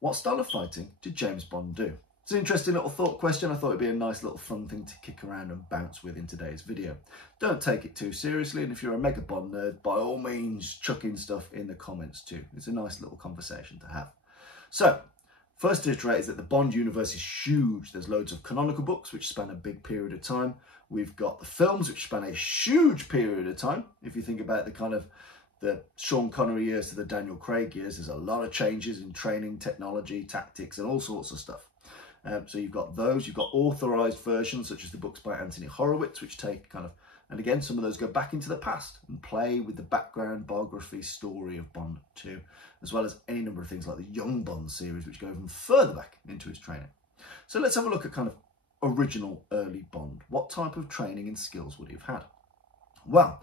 What style of fighting did James Bond do? It's an interesting little thought question. I thought it'd be a nice little fun thing to kick around and bounce with in today's video. Don't take it too seriously, and if you're a mega Bond nerd, by all means chuck in stuff in the comments too. It's a nice little conversation to have. So, first to iterate is that the Bond universe is huge. There's loads of canonical books which span a big period of time. We've got the films which span a huge period of time. If you think about the Sean Connery years to the Daniel Craig years, there's a lot of changes in training, technology, tactics, and all sorts of stuff. So you've got those, you've got authorised versions such as the books by Anthony Horowitz, which take and again, some of those go back into the past and play with the background, biography, story of Bond 2, as well as any number of things like the Young Bond series, which go even further back into his training. So let's have a look at original early Bond. What type of training and skills would he have had? Well,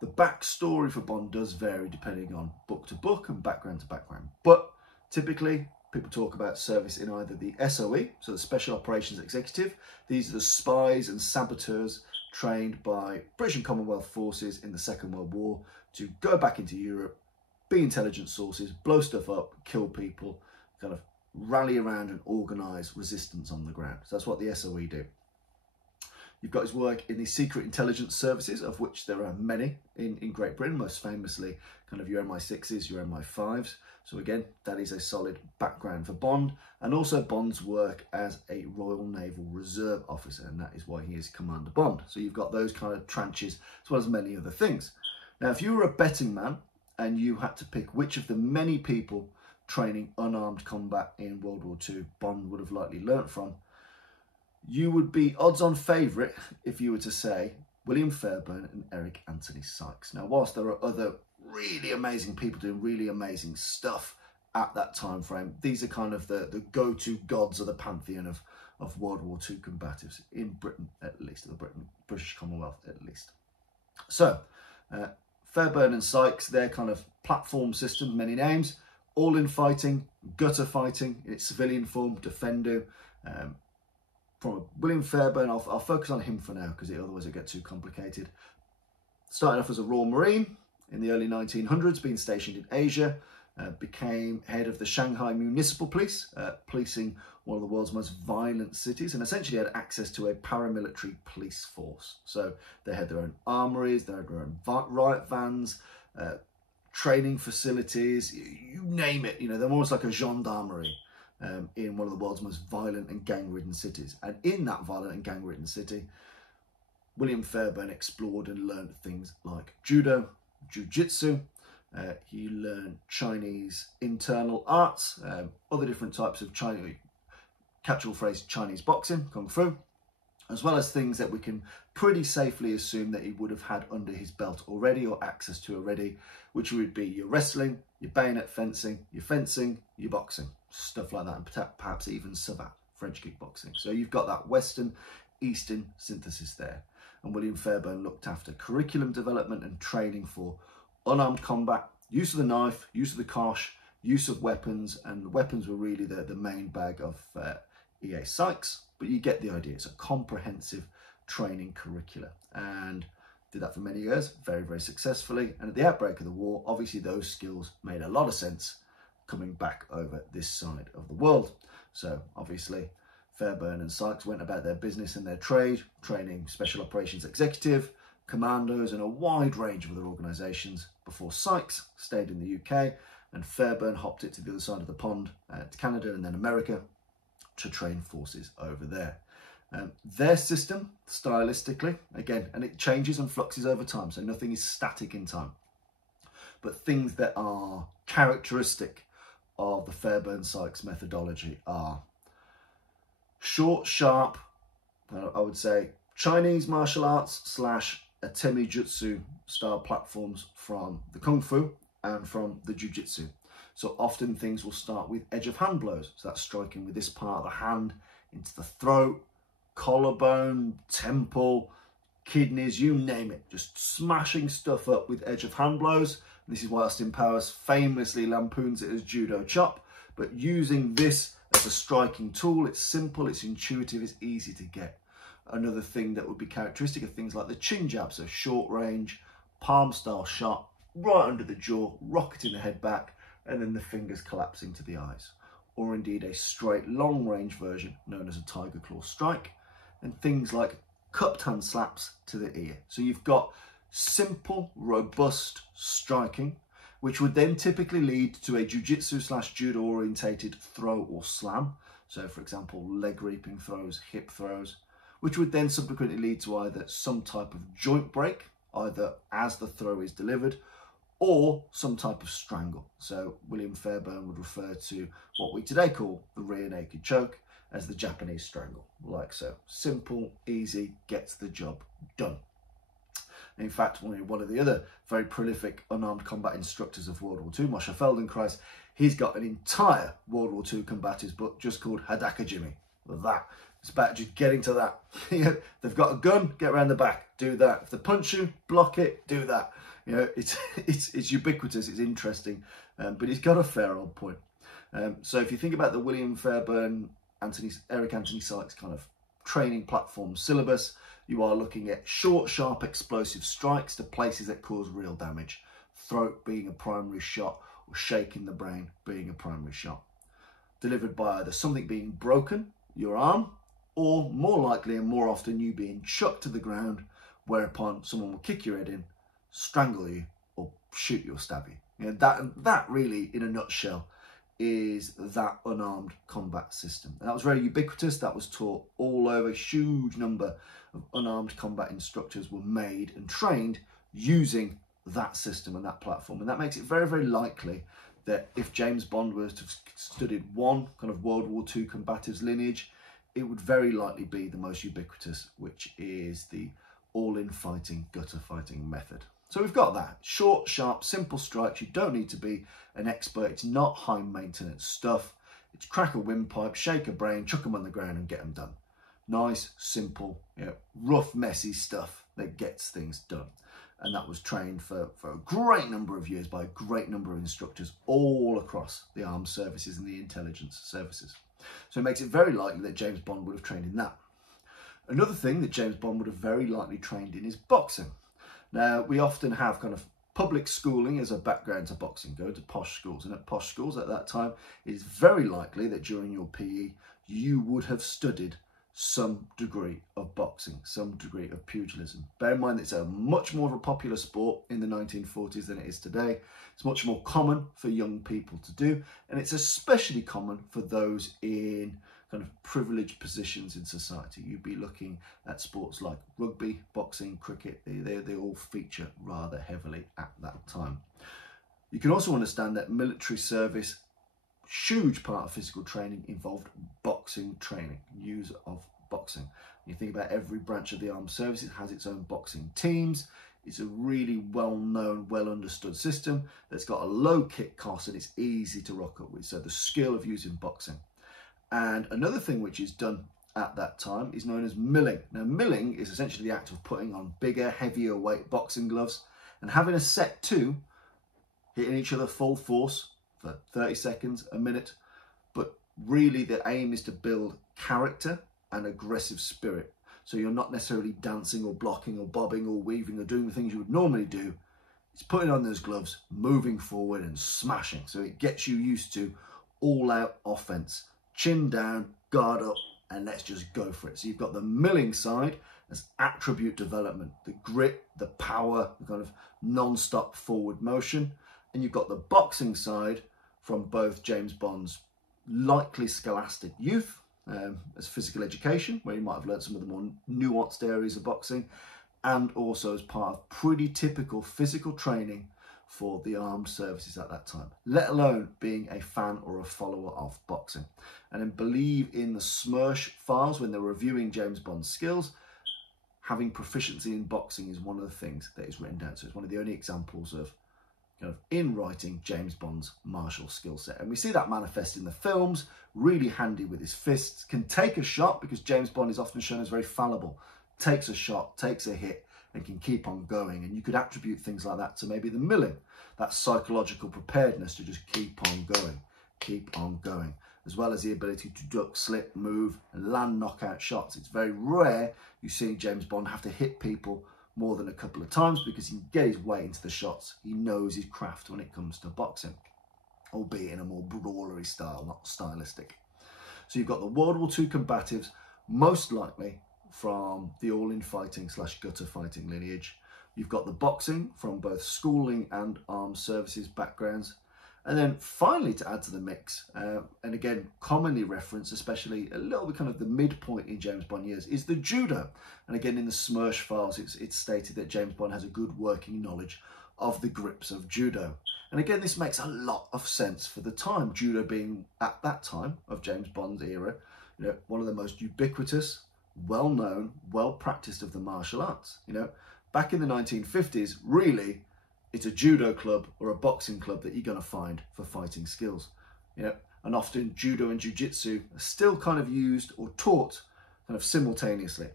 the backstory for Bond does vary depending on book to book and background to background, but typically people talk about service in either the SOE, so the Special Operations Executive. These are the spies and saboteurs trained by British and Commonwealth forces in the Second World War to go back into Europe, be intelligence sources, blow stuff up, kill people, rally around and organise resistance on the ground. So that's what the SOE do. You've got his work in the Secret Intelligence Services, of which there are many in Great Britain, most famously your MI6s, your MI5s. So again, that is a solid background for Bond, and also Bond's work as a Royal Naval Reserve officer, and that is why he is Commander Bond. So you've got those tranches, as well as many other things. Now, if you were a betting man and you had to pick which of the many people training unarmed combat in World War II Bond would have likely learnt from, you would be odds-on favourite if you were to say William Fairbairn and Eric Anthony Sykes. Now, whilst there are other really amazing people doing really amazing stuff at that time frame, these are the go-to gods of the pantheon of World War II combatives in Britain, at least, or the British Commonwealth at least. So, Fairbairn and Sykes, they're platform systems, many names, all in fighting, gutter fighting, in its civilian form, Defendo. From William Fairbairn, I'll focus on him for now because otherwise it gets too complicated. Started off as a Royal Marine in the early 1900s, being stationed in Asia, became head of the Shanghai Municipal Police, policing one of the world's most violent cities, and essentially had access to a paramilitary police force. So they had their own armories, they had their own riot vans, training facilities, you name it. They're almost like a gendarmerie. In one of the world's most violent and gang-ridden cities. And in that violent and gang-ridden city, William Fairbairn explored and learned things like judo, jiu-jitsu. He learned Chinese internal arts, other different types of Chinese, catch-all phrase, Chinese boxing, kung fu, as well as things that we can pretty safely assume that he would have had under his belt already or access to already, which would be your wrestling, your bayonet fencing, your boxing, stuff like that, and perhaps even savate, French kickboxing. So you've got that Western-Eastern synthesis there. And William Fairbairn looked after curriculum development and training for unarmed combat, use of the knife, use of the kosh, use of weapons, and weapons were really the main bag of E.A. Sykes, but you get the idea. It's a comprehensive training curricula, and did that for many years, very, very successfully. And at the outbreak of the war, obviously those skills made a lot of sense coming back over this side of the world. So obviously Fairbairn and Sykes went about their business and their trade, training Special Operations Executive, commandos, and a wide range of other organisations before Sykes stayed in the UK and Fairbairn hopped it to the other side of the pond, to Canada and then America, to train forces over there. Their system, stylistically, again, and it changes and fluxes over time, so nothing is static in time, but things that are characteristic of the Fairbairn-Sykes methodology are short, sharp, I would say Chinese martial arts / Atemi Jutsu style platforms from the Kung Fu and from the Jiu-Jitsu. So often things will start with edge of hand blows. So that's striking with this part of the hand into the throat, collarbone, temple, kidneys, you name it. Just smashing stuff up with edge of hand blows. This is why Austin Powers famously lampoons it as judo chop. But using this as a striking tool, it's simple, it's intuitive, it's easy to get. Another thing that would be characteristic of things like the chin jab, so short range, palm style shot, right under the jaw, rocketing the head back, and then the fingers collapsing to the eyes. or indeed a straight long range version known as a tiger claw strike, and things like cupped hand slaps to the ear. So you've got simple, robust striking, which would then typically lead to a jiu-jitsu/judo orientated throw or slam. So for example, leg reaping throws, hip throws, which would then subsequently lead to either some type of joint break, either as the throw is delivered, or some type of strangle. So William Fairbairn would refer to what we today call the rear naked choke as the Japanese strangle, like so. Simple, easy, gets the job done. In fact, one of the other very prolific unarmed combat instructors of World War II, Moshe Feldenkrais, he's got an entire World War II combatives book just called Hadaka Jimmy. That. It's about just getting to that. They've got a gun, get around the back, do that. If they punch you, block it, do that. You know, it's ubiquitous, it's interesting, but he's got a fair old point. So if you think about the William Fairbairn, Eric Anthony Sykes kind of training platform syllabus, you are looking at short, sharp, explosive strikes to places that cause real damage. Throat being a primary shot, or shaking the brain being a primary shot. Delivered by either something being broken, your arm, or more likely and more often you being chucked to the ground, whereupon someone will kick your head in, strangle you, or shoot you or stab you. You know, that really, in a nutshell, is that unarmed combat system. And that was very ubiquitous. That was taught all over. A huge number of unarmed combat instructors were made and trained using that system and that platform. And that makes it very, very likely that if James Bond was to have studied one kind of World War II combatives lineage, it would very likely be the most ubiquitous, which is the all-in fighting, gutter fighting method. So we've got that. Short, sharp, simple strikes. You don't need to be an expert. It's not high maintenance stuff. It's crack a windpipe, shake a brain, chuck them on the ground and get them done. Nice, simple, you know, rough, messy stuff that gets things done. And that was trained for a great number of years by a great number of instructors all across the armed services and the intelligence services. So it makes it very likely that James Bond would have trained in that. Another thing that James Bond would have very likely trained in is boxing. Now, we often have kind of public schooling as a background to boxing, go to posh schools. And at posh schools at that time, it is very likely that during your PE, you would have studied some degree of boxing, some degree of pugilism. Bear in mind, it's a much more of a popular sport in the 1940s than it is today. It's much more common for young people to do, and it's especially common for those in kind of privileged positions in society. You'd be looking at sports like rugby, boxing, cricket. They all feature rather heavily at that time. You can also understand that military service, huge part of physical training involved boxing training, use of boxing. You think about every branch of the armed services has its own boxing teams. It's a really well-known, well-understood system that's got a low kick cost and it's easy to rock up with. So the skill of using boxing. And another thing which is done at that time is known as milling. Now, milling is essentially the act of putting on bigger, heavier weight boxing gloves and having a set two, hitting each other full force for 30 seconds, a minute. But really the aim is to build character and aggressive spirit. So you're not necessarily dancing or blocking or bobbing or weaving or doing the things you would normally do. It's putting on those gloves, moving forward and smashing. So it gets you used to all-out offense. Chin down, guard up, and let's just go for it. So you've got the milling side as attribute development, the grit, the power, the kind of non-stop forward motion. And you've got the boxing side from both James Bond's likely scholastic youth, as physical education, where he might have learned some of the more nuanced areas of boxing, and also as part of pretty typical physical training for the armed services at that time, let alone being a fan or a follower of boxing. And then believe in the Smersh files when they're reviewing James Bond's skills, having proficiency in boxing is one of the things that is written down. So it's one of the only examples of kind of in writing James Bond's martial skill set. And we see that manifest in the films, really handy with his fists, can take a shot because James Bond is often shown as very fallible, takes a shot, takes a hit, and can keep on going. And you could attribute things like that to maybe the milling, that psychological preparedness to just keep on going, as well as the ability to duck, slip, move, and land knockout shots. It's very rare you see James Bond have to hit people more than a couple of times because he can get his way into the shots. He knows his craft when it comes to boxing. albeit in a more brawlery style, not stylistic. So you've got the World War II combatives, most likely from the all-in fighting / gutter fighting lineage. You've got the boxing from both schooling and armed services backgrounds. And then finally, to add to the mix, and again, commonly referenced, especially a little bit kind of the midpoint in James Bond years, is the judo. And again, in the Smersh files, it's stated that James Bond has a good working knowledge of the grips of judo. And again, this makes a lot of sense for the time, judo being, at that time of James Bond's era, you know, one of the most ubiquitous, well-known, well-practiced of the martial arts. You know, back in the 1950s, really, it's a judo club or a boxing club that you're going to find for fighting skills. You know, and often judo and jiu-jitsu are still kind of used or taught kind of simultaneously.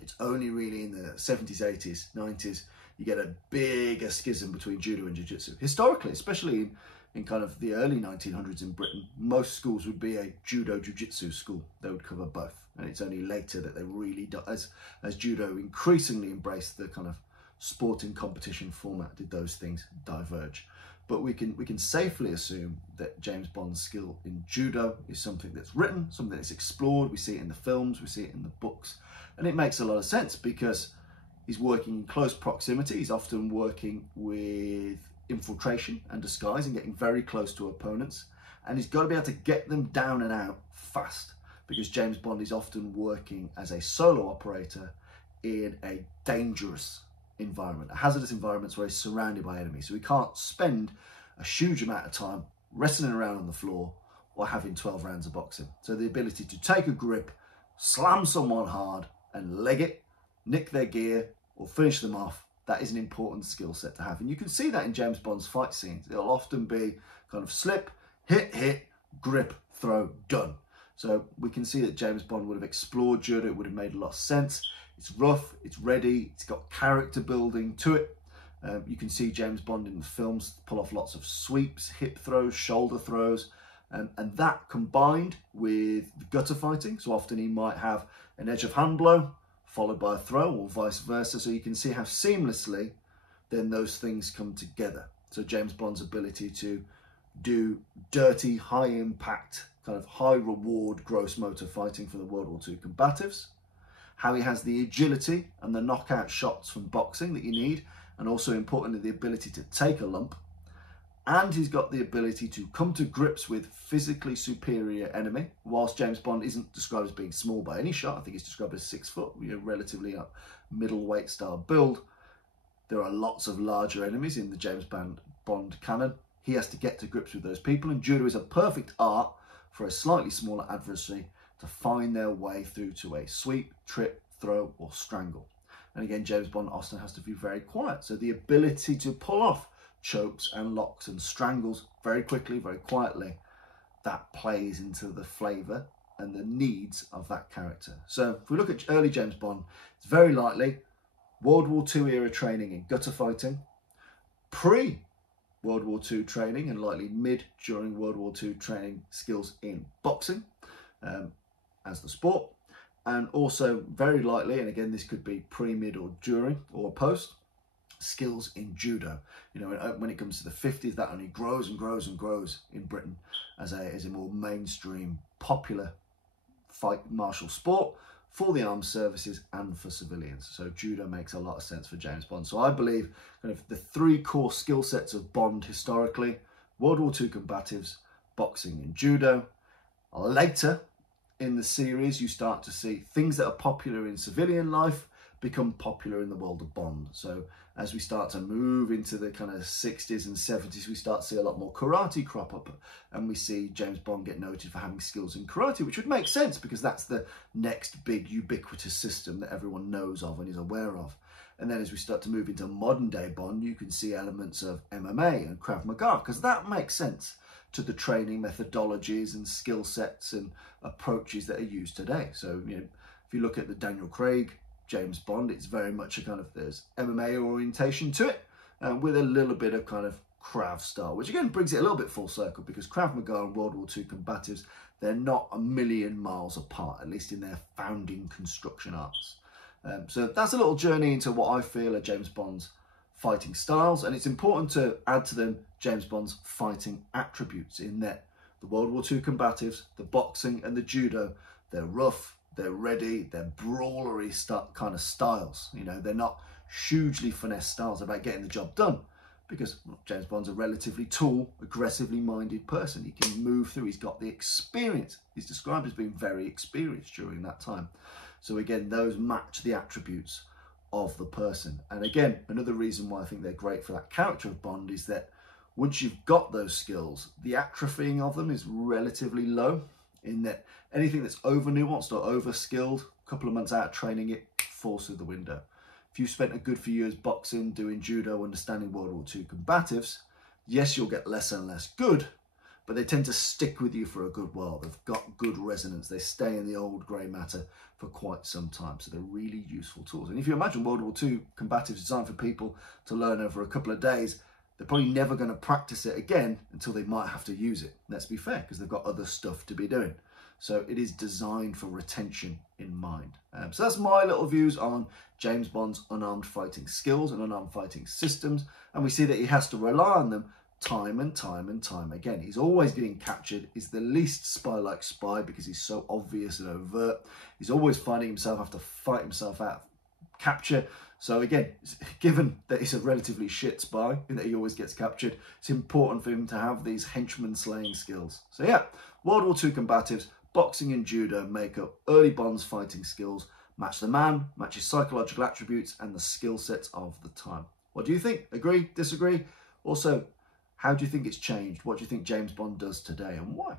It's only really in the 70s, 80s, 90s, you get a bigger schism between judo and jiu-jitsu. Historically, especially in kind of the early 1900s in Britain, most schools would be a judo jiu-jitsu school. They would cover both. And it's only later that they really, as judo increasingly embraced the kind of sporting competition format, did those things diverge. But we can safely assume that James Bond's skill in judo is something that's written, something that's explored. We see it in the films, we see it in the books, and it makes a lot of sense because he's working in close proximity. He's often working with infiltration and disguise and getting very close to opponents, and he's got to be able to get them down and out fast, because James Bond is often working as a solo operator in a dangerous environment, hazardous environments where he's surrounded by enemies. So he can't spend a huge amount of time wrestling around on the floor or having 12 rounds of boxing. So the ability to take a grip, slam someone hard and leg it, nick their gear or finish them off, that is an important skill set to have. And you can see that in James Bond's fight scenes. It'll often be kind of slip, hit, grip, throw, done. So we can see that James Bond would have explored judo. It would have made a lot of sense. It's rough, it's ready, it's got character building to it. You can see James Bond in the films pull off lots of sweeps, hip throws, shoulder throws, and that combined with the gutter fighting. So often he might have an edge of hand blow followed by a throw or vice versa. So you can see how seamlessly then those things come together. So James Bond's ability to do dirty, high impact, kind of high reward gross motor fighting for the World War II combatives. How he has the agility and the knockout shots from boxing that you need, and also importantly the ability to take a lump. And he's got the ability to come to grips with physically superior enemy. Whilst James Bond isn't described as being small by any shot, I think he's described as 6 foot, you know, relatively middleweight style build. There are lots of larger enemies in the James Bond canon. He has to get to grips with those people, and judo is a perfect art for a slightly smaller adversary to find their way through to a sweep, trip, throw or strangle. And again, James Bond often has to be very quiet. So the ability to pull off chokes and locks and strangles very quickly, very quietly, that plays into the flavour and the needs of that character. So if we look at early James Bond, it's very likely World War II era training in gutter fighting, pre-World War II training and likely mid during World War II training skills in boxing, as the sport, and also very likely, and again this could be pre, mid or during or post, skills in judo. You know, when it comes to the 50s, that only grows and grows and grows in Britain as a more mainstream popular fight martial sport for the armed services and for civilians. So judo makes a lot of sense for James Bond. So I believe kind of the 3 core skill sets of Bond historically: World War II combatives, boxing and judo. Later in the series, you start to see things that are popular in civilian life become popular in the world of Bond. So as we start to move into the kind of 60s and 70s, we start to see a lot more karate crop up, and we see James Bond get noted for having skills in karate, which would make sense because that's the next big ubiquitous system that everyone knows of and is aware of. And then as we start to move into modern day Bond, you can see elements of MMA and Krav Maga, because that makes sense to the training methodologies and skill sets and approaches that are used today. So, you know, if you look at the Daniel Craig James Bond, it's very much a kind of, there's MMA orientation to it, with a little bit of kind of Krav style, which again brings it a little bit full circle, because Krav Maga and World War II combatives, they're not a million miles apart, at least in their founding construction arts. So that's a little journey into what I feel are James Bond's fighting styles, and it's important to add to them James Bond's fighting attributes, in that the World War II combatives, the boxing and the judo, they're rough, they're ready, they're brawlery kind of styles. You know, they're not hugely finesse styles about getting the job done, because James Bond's a relatively tall, aggressively minded person. He can move through, he's got the experience. He's described as being very experienced during that time. So again, those match the attributes of the person. And again, another reason why I think they're great for that character of Bond is that once you've got those skills, the atrophying of them is relatively low, in that anything that's over nuanced or over skilled, a couple of months out of training, it falls through the window. If you've spent a good few years boxing, doing judo, understanding World War II combatives, yes, you'll get less and less good, but they tend to stick with you for a good while. They've got good resonance. They stay in the old grey matter for quite some time. So they're really useful tools. And if you imagine World War II combatives designed for people to learn over a couple of days, they're probably never going to practice it again until they might have to use it. Let's be fair, because they've got other stuff to be doing. So it is designed for retention in mind. So that's my little views on James Bond's unarmed fighting skills and unarmed fighting systems. And we see that he has to rely on them time and time and time again. He's always getting captured. He's the least spy-like spy because he's so obvious and overt. He's always finding himself have to fight himself out of capture. So again, given that he's a relatively shit spy and that he always gets captured, it's important for him to have these henchman slaying skills. So yeah, World War II combatives, boxing and judo make up early Bond's fighting skills, match the man, match his psychological attributes and the skill sets of the time. What do you think? Agree? Disagree? Also, how do you think it's changed? What do you think James Bond does today and why?